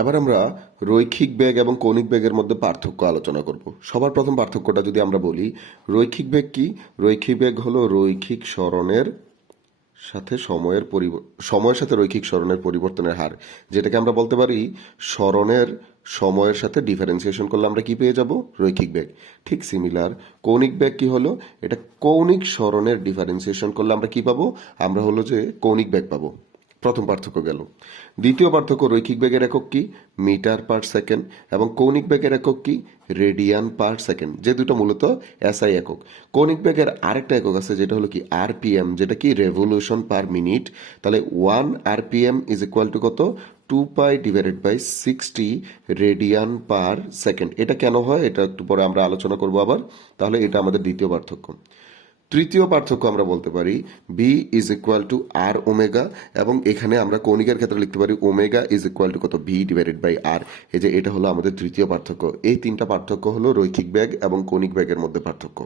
এবার আমরা রৈখিক বেগ এবং কৌণিক বেগের মধ্যে পার্থক্য আলোচনা করব। সবার প্রথম পার্থক্যটা যদি আমরা বলি, রৈখিক বেগ কি? রৈখিক বেগ হলো রৈখিক সরণের সাথে সময়ের সাথে রৈখিক সরণের পরিবর্তনের হার, যেটাকে আমরা বলতে পারি সরণের সময়ের সাথে ডিফারেন্সিয়েশন করলে আমরা কি পেয়ে যাব? রৈখিক বেগ। ঠিক সিমিলার কৌণিক বেগ কি হলো? এটা কৌণিক সরণের ডিফারেন্সিয়েশন করলে আমরা কি পাবো? আমরা হলো যে কৌণিক বেগ পাবো। প্রথম পার্থক্য গেল। দ্বিতীয় পার্থক্য, রৈখিক বেগের একক কি? মিটার পার সেকেন্ড, এবং কৌণিক বেগের একক কি? রেডিয়ান পার সেকেন্ড, যে দুটো মূলত এসআই একক। কৌণিক বেগের আরেকটা একক আছে যেটা হলো কি আরপিএম, যেটা কি রেভলিউশন পার মিনিট। তাহলে 1 RPM ইজ ইকুয়াল টু কত? 2π/60 রেডিয়ান পার সেকেন্ড। এটা কেন হয় এটা একটু পরে আমরা আলোচনা করব আবার। তাহলে এটা আমাদের দ্বিতীয় পার্থক্য। তৃতীয় পার্থক্য আমরা বলতে পারি B is equal to R omega, এবং এখানে আমরা কৌণিকের ক্ষেত্রে লিখতে পারি ওমেগা ইজ ইকুয়াল টু কত? V/R। এই যে এটা হলো আমাদের তৃতীয় পার্থক্য। এই তিনটা পার্থক্য হলো রৈখিক বেগ এবং কৌণিক বেগের মধ্যে পার্থক্য।